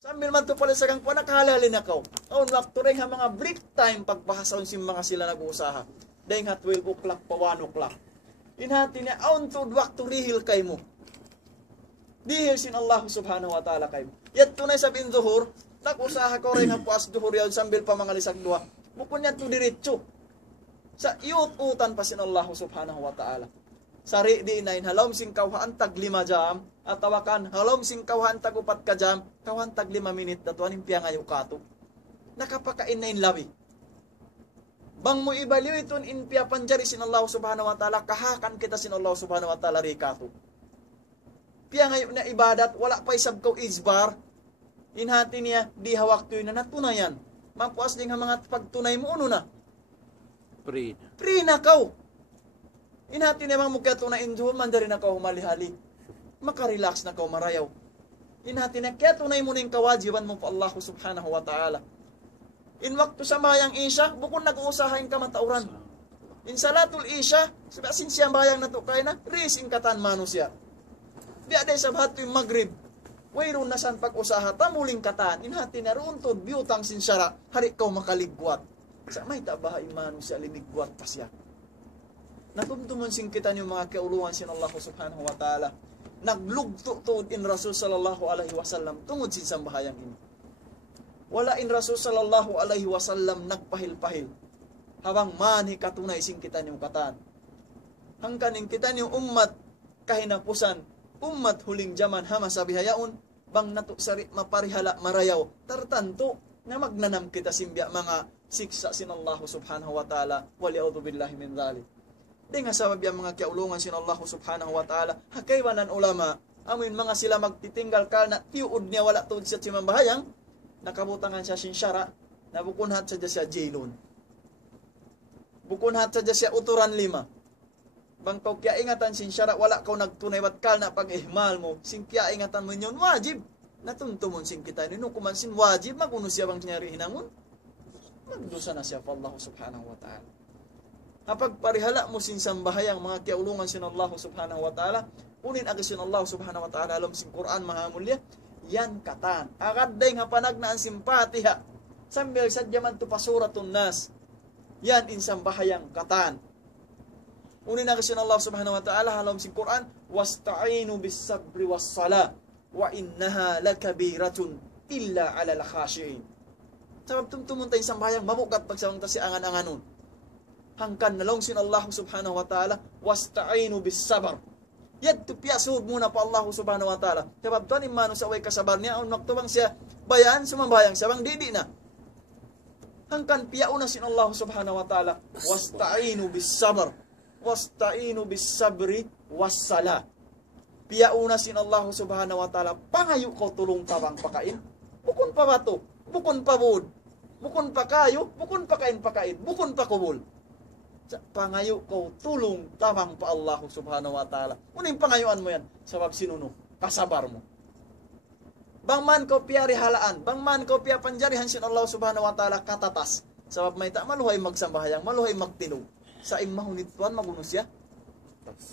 Sambil man to pala sa kang panakahalalin ako. Aun wakto rin nga mga break time pagbahasaon si mga sila nag-uusaha. Dahil nga 12 o'clock pa 1 o'clock. Inhati niya, aun to wakto rihil kay mo. Dihil sin Allah subhanahu wa ta'ala kay mo. Yat tunay sabihin zuhur, nag-usaha ko rin nga puas zuhur yun sambil pa mga lisag dua. Bukun niya to diretso. Sa iut-utan pa sin Allah subhanahu wa ta'ala. Sari di inain halom sing kawhaan tag 5 jam at tawakan halom sing kawhaan tag 4 ka jam kawhaan tag 5 minit datuan impia ngayo kato nakapakain na inlawi bang mo ibaliw iton impia panjari sin Allah subhanahu wa ta'ala kahakan kita sin Allah subhanahu wa ta'ala rikato piya ngayo na ibadat wala pa isab ko isbar inhati niya di hawak to na natunayan mapuas ding mga pagtunay mo uno na free na kaw. Inhati namang mukha ito na injuhon, mandari na ka humalihali. Makarelax na ka marayaw. Inhati na kaya tunay mo na yung kawajiban mo pa Allah subhanahu wa ta'ala. In waktu sa bayang isya, bukod nag-uusahain ka matauran. In salatul isya, sabihin siya bayang na to kaya na, rising katan manusya. Biya day sa bahat yung maghrib. Wayroon na san pag-usaha, tamuling katan. Inhati na roon to, biyutang sinsara, hari ka makaligwat. Sa may tabahain manusya, limigwat pa siya. Natumtumon sing kita niyo mga kauluan sin Allah subhanahu wa ta'ala. Naglugto tuod in Rasul sallallahu alaihi wasallam tungod sin sambahayang ini. Wala in Rasul sallallahu alaihi wasallam nagpahil-pahil. Habang manhi katunay sing kita niyo katan. Hangkaning kita niyo ummat kahinapusan, ummat huling zaman hama sabihayaon, bang nato sari maparihala marayaw, tartanto nga magnanam kita simbya mga siksa sin Allah subhanahu wa ta'ala. Wali'udhu billahi min dhalik. Di nga sabab yung mga kiaulungan sin Allah subhanahu wa ta'ala, hakaywanan ulama, amin mga sila magtitinggal ka na tiuod niya wala tuod siya simambahayang, nakabutangan siya sinsyara, na bukunhat siya siya jailon. Bukunhat siya siya uturan 5. Bang kau kya ingatan sinsyara, wala kau nagtunay wat kal na pag-ihmal mo, sing kya ingatan mo yun, wajib. Natuntumon sing kita, ninukuman sin wajib, maguno siya bang nyari hinangon? Magdusa na siya pa Allah subhanahu wa ta'ala. Kapag parihala mo sinsambahayang mga kiaulungan sin Allah subhanahu wa ta'ala, unin agad sin Allah subhanahu wa ta'ala, alam sin Quran mahamulya, yan katan. Agad day nga panagnaan simpatiha, sambil sadyaman to pasuratun nas, yan insambahayang katan. Unin agad sin Allah subhanahu wa ta'ala, alam sin Quran, wasta'inu bis sabri was sala, wa innaha lakabiratun illa ala al-khashi'in. Sabab tumtumun tayo sambahayang mabukat pagsawang ta si angan-anganon. Hangkan nalong sin Allah subhanahu wa ta'ala, wasta'inu bis sabar. Yad to piyasud muna pa Allah subhanahu wa ta'ala. Sabab to ni manu sa way kasabar niya, ang naktubang siya, bayan, sumambayang siya, bang didi na. Hangkan piyauna sin Allah subhanahu wa ta'ala, wasta'inu bis sabar. Wasta'inu bis sabri wassala. Piyauna sin Allah subhanahu wa ta'ala, pangayo ko tulong tabang pakain. Bukon pa bato, bukon pa bud, bukon pa kayo, bukon pa kain pakain, bukon pa kubul. Pangayo ko tulong tamang pa Allah subhanahu wa ta'ala. Uning pangayuan mo yan, sabab sinuno, kasabar mo. Bang man ko piyari halaan, bang man ko piya panjarihan sin Allah subhanahu wa ta'ala katatas. Sabab may ta maluhay magsambahayang, maluhay magtinog. Sa ing mahunituan maguno siya.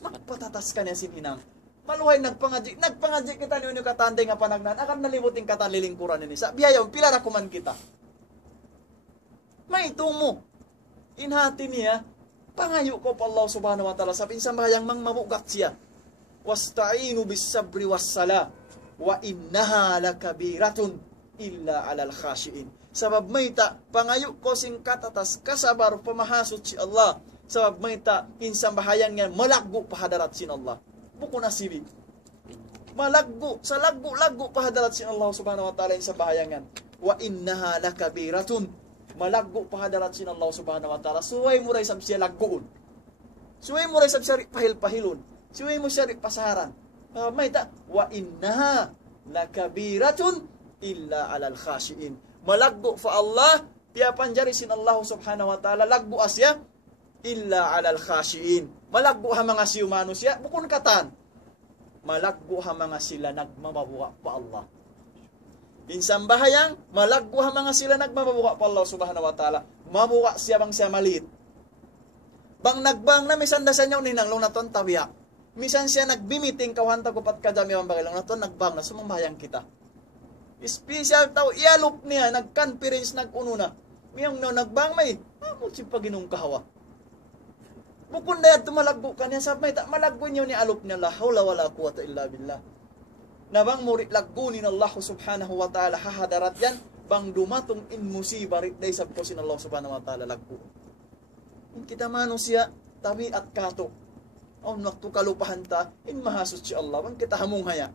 Magpatatas ka niya sinhinang. Maluhay nagpangaji kita niyo katanday nga panagnan, akan nalimuting katalilingkuran ni sa biyayaw pila ra kuman kita. May tumo. Inhati niya pangayo ko pa Allah subhanahu wa ta'ala sa pinsambahayang mang mabugat siya. Wasta'inu bis sabri was sala wa innaha lakabiratun illa alal khashiin. Sabab may ta pangayo ko sing katatas kasabar pamahasot si Allah. Sabab may ta pinsambahayang nga malaggo pahadarat sin Allah. Buko na sibi. Malaggo sa laggo pahadarat sin Allah subhanahu wa ta'ala sa bahayangan. Wa innaha lakabiratun, malaggo pahadarat sin Allah subhanahu wa ta'ala. Suway mo ray sab siya laggoon. Suway mo ray sab siya pahil-pahilon. Suway mo siya pasaharan. May ta, wa innaha lakabiratun illa alal khashiin. Malaggo fa Allah, tiya panjari sin Allah subhanahu wa ta'ala, laggo asya illa alal khashiin. Malaggo ha mga siyumano siya, bukon katan. Malaggo ha mga sila nagmababuwa pa Allah. Insang bahayang, malaggo ha mga sila nagmababuwa pa Allah subhanahu wa ta'ala. Mabuwa siya bang siya malit. Bang nagbang na misan da sa inyo ninanglong na ton tabiyak. Misan siya nagbimiting kawanta kupat kadami ang bagay lang na ton nagbang na sumambahayang kita. Special tao, ialop niya, nag-conference, nag-uno na. Miyang no, nagbang may, amot si paginong kahawa. Bukun na yan, tumalagbo ka niya, sabay, malagbo niyo ni alop niya, la hawla wala quwata illa billah. Nabang murit laggunin Allah subhanahu wa ta'ala, hahadarat yan, bang dumatong in musiba, ritday sab ko sin Allah subhanahu wa ta'ala lagbo. In kita mano siya, tabi at kato. O nakto kalupahan ta, in mahasot si Allah, bang kita hamong haya.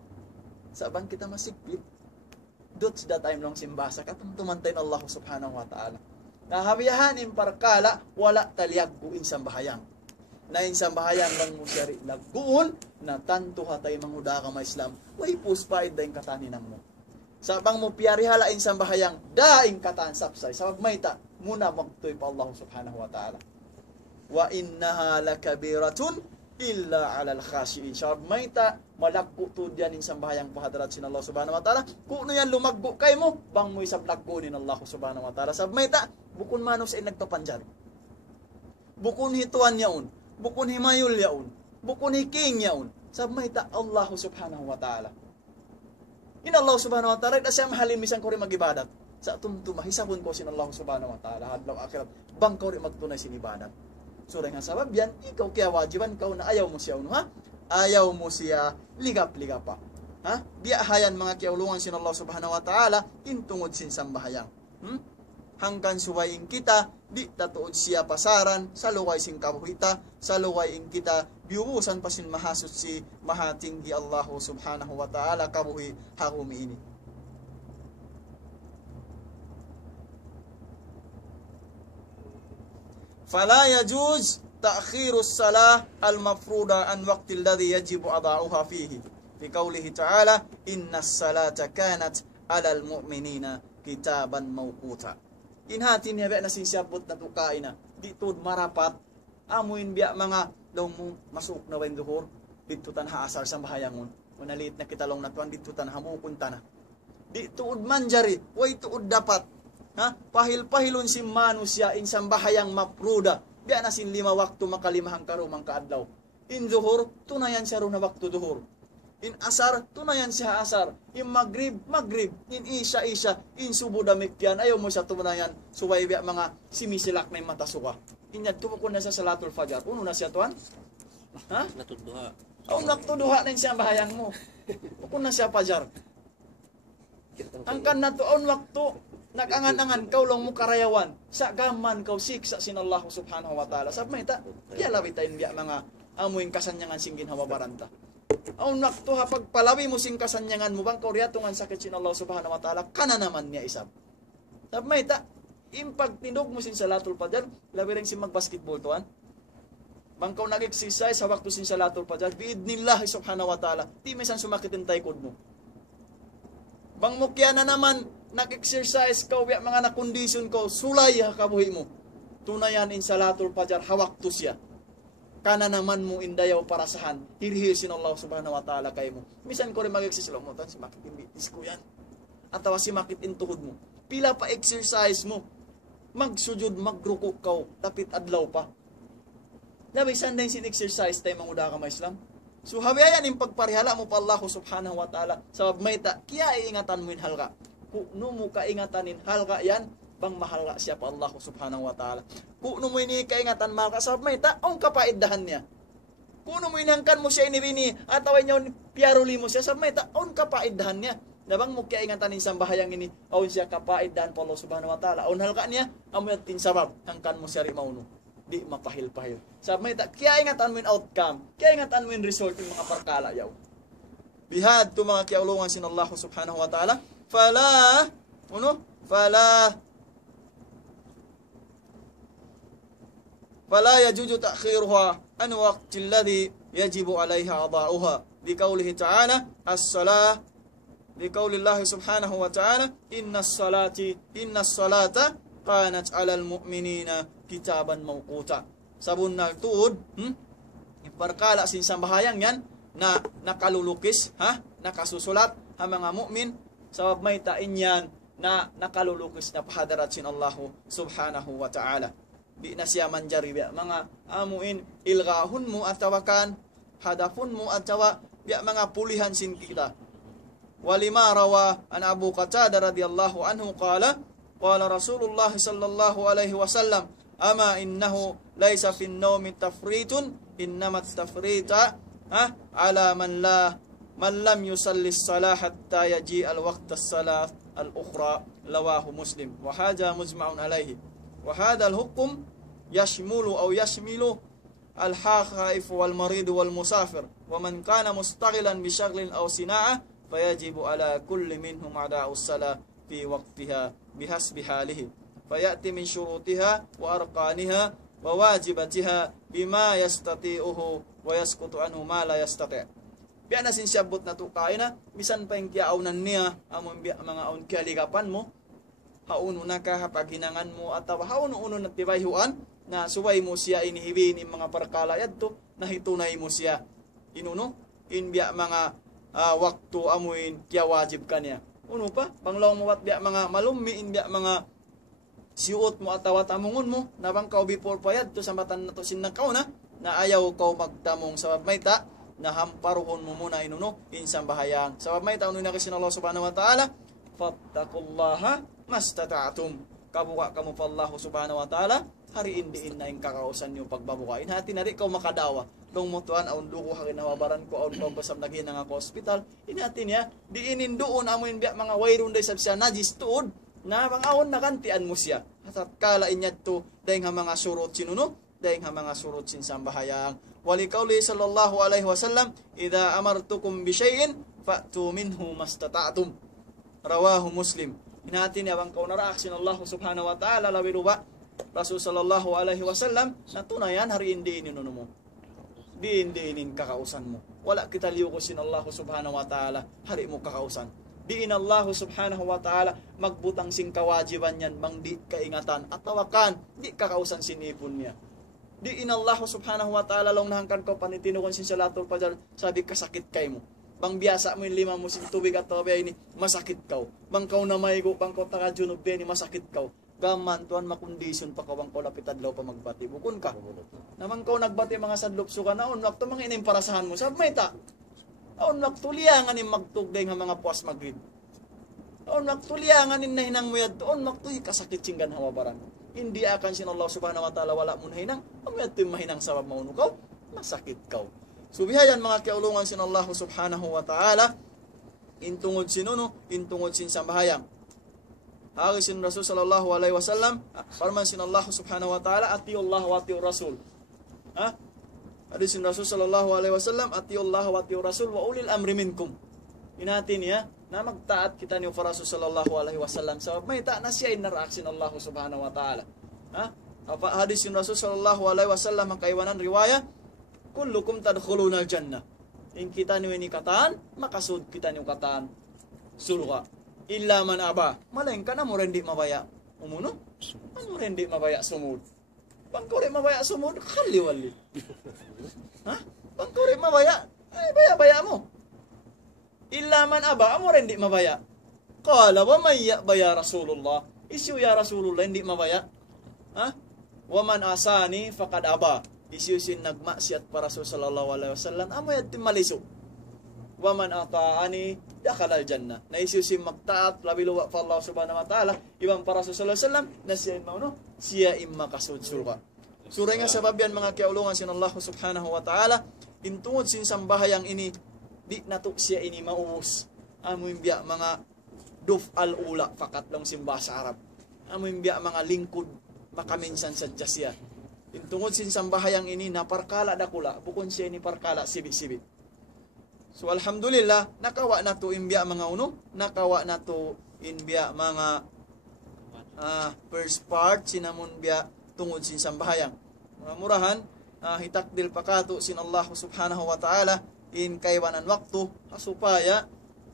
Sabang kita masigpit. Dots that time long simbasa katong tumantayin Allah subhanahu wa ta'ala. Nahabiyahanin parkala, wala taliyagbuin sa bahayang. Na insang bahayang lang mo siyari lagbuon, na tanto hatay manguda ka ma Islam, way puspaid daing kataninang mo. Sabang mo piyari hala insang bahayang, daing katan sapsay, sabag mayta, muna magtoy pa Allah subhanahu wa ta'ala. Wa innaha lakabiratun, illa alal khashiin. Sabag mayta, malagbo to diyan insang bahayang pahadarat sin Allah subhanahu wa ta'ala. Kung yan lumagbo kay mo, bang mo isab lagbo din Allah subhanahu wa ta'ala. Sabag mayta, bukun manos ay nagpapanjar. Bukun hituan yaon, bukun himayul yaon, bukun hiking yaon. Sabag mayta, Allah subhanahu wa ta'ala. In Allah subhanahu wa ta'ala, asya mahalin misang ko rin mag-ibadat. Sa tumtuma, hisabon ko sin Allah subhanahu wa ta'ala. Hadlaw akhirat, bang ko rin magtunay sin ibadat. So, nga sabab yan, ikaw kaya wajiban ka na ayaw mo siya, ha? Ayaw mo siya, ligap-ligap pa. Ha? Di ahayan mga kiaulungan sin Allah subhanahu wa ta'ala, intungod sin sambahayang. Hangkan suwayin kita, di tatuod siya pasaran, sa luway sin kabuhita, sa luwayin kita, biubusan pa sin mahasot si mahatinggi Allah subhanahu wa ta'ala, kabuhi hakumi ini. Fala yajuz ta'khirus salah al-mafruda an waqtil ladhi yajibu ada'uha fihi. Fi qawlihi ta'ala, innas salata kanat 'alal mu'minina kitaban mawquta. Inhati niya ba na sinsiyabot na tukain na, di tud marapat, amuin biya mga daw mo masuk na wain duhur, dito tan haasar sa bahayangon. Manalit na kitalong na tuan, dito tan hamukunta na. Di tuud manjari, way tuud dapat. Ha? Pahil-pahilon si manusya in sambahayang mapruda. Biya na sin 5 waktu makalimahang karumang kaadlaw. In zuhur, tunayan siya ro na waktu duhur. In asar, tunayan siya asar. In maghrib, maghrib. In isya, isya. In subo damikyan. Ayaw mo siya tunayan. Suway biya mga simisilak na yung mata suka. Inyad, tumukon na siya sa salatul fajar. Uno na siya tuan? Ha? Natuduha. O, natuduha na siya bahayang mo. Ukon na siya fajar. Angkan na tuon waktu. Nag-angan-angan, kau lang mo karayawan. Sa gaman, kau siksa sin Allah subhanahu wa ta'ala. Sabi ita, kaya labi tayo biya mga amuing kasanyangan singgin hawabaranta. Ang nakto ha, pagpalawi mo sing kasanyangan mo, bang kau riyatungan sakit sin Allah subhanahu wa ta'ala, kana naman niya isab. Sabi ita, impag tindog mo sin salatul fajar, labi rin sin mag-basketball tuan. Bang kau nag-exercise sa waktu sin salatul fajar, biidnillahi subhanahu wa ta'ala, di mesan sumakitin tayo kod mo. Bang mukya na naman, nag-exercise ka, mga nakondisyon ko, sulay ha kabuhi mo. Tunayan in salatul fajar, hawak to siya. Kana naman mo indayaw parasahan, hirihisin Allah subhanahu wa ta'ala kayo mo. Misan ko rin mag-exercise mo, si makit imbitis ko yan. Atawa si makit intuhod mo. Pila pa exercise mo, magsujud, magrukok ka, tapit adlaw pa. Nabi, saan din sin exercise tayo manguda ka ma Islam? So, hawayan yung pagparihala mo pa Allah subhanahu wa ta'ala. Sabab may ta, kaya iingatan mo yung halka. Kung mo kaingatan yung halka yan, bang mahalka siya pa Allah subhanahu wa ta'ala. Kung mo ini kaingatan malka, sabab may ta, ang kapaiddahan niya. Kung mo inangkan mo siya inibini, at away niya piyaruli mo siya, sabab may ta, ang kapaiddahan niya. Nabang mo kaya ingatan yung sambahayang ini, awin siya kapaiddahan pa Allah subhanahu wa ta'ala. Ang halka niya, amoy tin sabab, hangkan mo siya rimauno. Di mapahil-pahil. Sabi mo ita, kaya ingatan mo yung outcome, kaya ingatan mo yung result yung mga parkala yaw. Bihad to mga kiaulungan sin Allah subhanahu wa ta'ala, fala yajuju ta'khiruha an waqti alladhi yajibu 'alayha adha'uha. Di qawlihi ta'ala, as-salah, di qawlillahi subhanahu wa ta'ala, inna salata kanat 'alal mu'minina kitaban mawquta. Sabon na tuod, iparkala sin sambahayang yan na nakalulukis, nakasusulat ang mga mu'min, sabab may tain yan na nakalulukis na pahadarat sin Allah subhanahu wa ta'ala. Di na siya manjari biya mga amuin, ilgahun mo at tawakan, hadafun mo at tawa, biya mga pulihan sin kita. ولما روى عن أبو قتادة رضي الله عنه قال رسول الله صلى الله عليه وسلم أما إنه ليس في النوم تفريط إنما التفريط على من لم يصلي الصلاة حتى يجيء الوقت الصلاة الأخرى رواه مسلم وهذا مجمع عليه وهذا الحكم يشمل الخائف والمريض والمسافر ومن كان مستغلا بشغل أو صناعة فيجب على كل منهم أداء الصلاة في وقتها بحسب حاله فيأتي من شروطها وأركانها وواجباتها بما يستطيعه ويسقط عنه ما لا يستطيع. Biya na sinsabot na to kaina, bisan pa yung kiaunan niya, amon biya mga aun kialigapan mo, hauno na ka kapag hinangan mo, at hauno-uno na tibayhuan, na suway mo siya inihibin yung mga parkalayad to, na hitunay mo siya. Inuno, inbiya mga waktu amuin kya wajib ka niya. Uno pa, panglaw mo at biya mga malumi, inbiya mga siut mo at tawamungon mo, na bang kau before payad to sa matan na to sinakaw na ayaw kau magtamong sa mayta, na hamparuhon mo muna inuno insang bahayang sabab may taon na kasi ng Allah subhanahu wa ta'ala fattakullaha mastata'atum kabuka kamu pa Allah subhanahu wa ta'ala hari indiin na yung kakausan nyo pagbabukain hati na rin kau makadawa dong mutuan aun duko hakin nawabaran ko aun pagbasam naging nga hospital inati niya diinin doon amoin biya mga wayrun day sabsiya najis tuod na mga aon nakantian mo siya at kalain niya to dahil nga mga surot sinuno dahil nga mga surot sinsang bahayang ولقوله صلى الله عليه وسلم إذا أمرتكم بشيء فأتوا منه ما استطعتم رواه مسلم inatin abang kau naraksin Allah subhanahu wa ta'ala lawi ruba Rasul sallallahu alaihi wasallam natunayan hari hindi inuno mo di hindi inin kakausan mo wala kita liyukusin Allah subhanahu wa ta'ala hari mo kakausan diin Allah subhanahu wa ta'ala magbutang sing kawajiban yan bang di kaingatan at tawakan di kakausan sinipon niya di inallah subhanahu wa ta'ala long nahangkan ko panitinukon sin salatul fajr sabi kasakit kay mo bang biasa mo yung lima mo sin tubig at tubig ni masakit kaw bang kaw na maygo bang kaw tagajunog ni masakit kaw gaman tuan makondisyon pa kawang ko lapitad law pa magbati bukon ka naman kaw nagbati mga sadlop suka naon wakto mga inim parasahan mo sab may ta aon maktuliangan ni magtugday nga mga puas magrib aon maktuliangan ni nahinang mo yad on maktuy kasakit singgan hawabaran hindi akan sin Allah subhanahu wa ta'ala wala mo hinang amyat tim mahinang sabab mauno kaw masakit kaw subihayan mga kaulungan sin Allah subhanahu wa ta'ala intungod sinuno intungod sin sambahayang hagi sin Rasul sallallahu alaihi wasallam farman sin Allah subhanahu wa ta'ala atiullah wa atiur rasul hadis sin Rasul sallallahu alaihi wasallam atiullah wa atiur rasul wa ulil amri minkum inatin ya na magtaat kita ni Rasul sallallahu alaihi wasallam sabab may ta na siya inaraksin Allah subhanahu wa ta'ala hadis yung Rasul sallallahu alaihi wasallam ang kaiwanan riwaya kullukum tadkhuluna al-jannah in kita ni kataan makasud kita ni kataan surga illa man aba malain ka na mo rendi mabaya umuno mo rendi mabaya sumud bangkore mabaya sumud kaliwali bangkore mabaya ay baya mo illa man aba amo rin di mabaya qala wa may baya Rasulullah isyu ya Rasulullah hindi mabaya wa man asani faqad aba isyu sin nagmaksiat para Rasul sallallahu alaihi wasallam amo yat maliso wa man ata'ani dakhala al-jannah na isyu sin magtaat labi luwa fa Allah subhanahu wa ta'ala ibang para Rasul sallallahu alaihi wasallam na siya mauno siya imma kasud surga suray nga sabab yan mga kiaulungan sin Allah subhanahu wa ta'ala intungod sin sambahayang ini di nato siya ini mauus amoy biya mga duf al-ula fakat lang simba sa Arab amoy biya mga lingkod makaminsan sa siya intungod sin sambahayang ini naparkala dakula bukon siya ini parkala sibi-sibi so alhamdulillah nakawa na to imbiya mga uno nakawa na to inbiya mga first part sinamon biya tungod sin sambahayang murahan hitakdil pakato sin Allah subhanahu wa ta'ala in kaywanan waktu supaya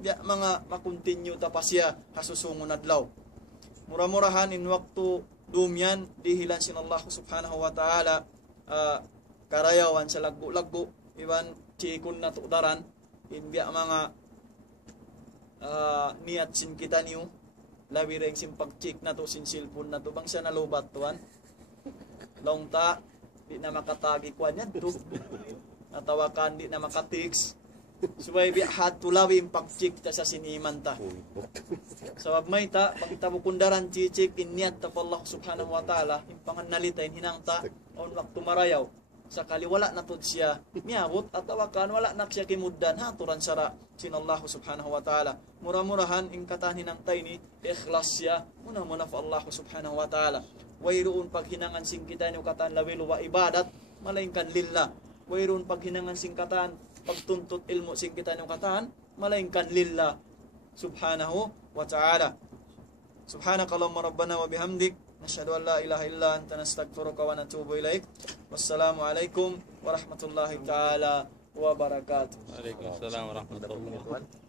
ya mga makontinue tapasya hasusungon adlaw mura-murahan in waktu dumyan dihilan sin Allah subhanahu wa ta'ala karayawan sa laggo-laggo iban cikon na tudaran in biya mga niat sin kita niyo labi ring sin pagchik na to sin cellphone na to bang siya nalubat tuan long ta di na makatagi kwan yan to natawakan di na makatiks Subay bihat tulawin pagcik ta sa siniman ta. Sabab may ta, pagita mo kundaran cicik inyat ta Allah subhanahu wa ta'ala, impangan nalitain hinang ta, on waktu marayaw. Sakali wala na to siya miabot at tawakan wala na siya kimuddan haturan sara sin Allah subhanahu wa ta'ala. Mura-murahan ingkatan hinang tay ni ikhlas siya muna fa Allah subhanahu wa ta'ala. Wayroon paghinangan sing kita ni katan lawil wa ibadat malaingkan lillah. Wayroon paghinangan sing katan pagtuntut ilmu sing kita ni katan malaingkan lillah subhanahu wa ta'ala. Subhanakallahumma rabbana wa bihamdik nashhadu an la ilaha illa anta nastaghfiruka wa natubu ilaik. Wassalamu alaikum warahmatullahi taala wabarakatuh. Waalaikumsalam warahmatullahi wabarakatuh.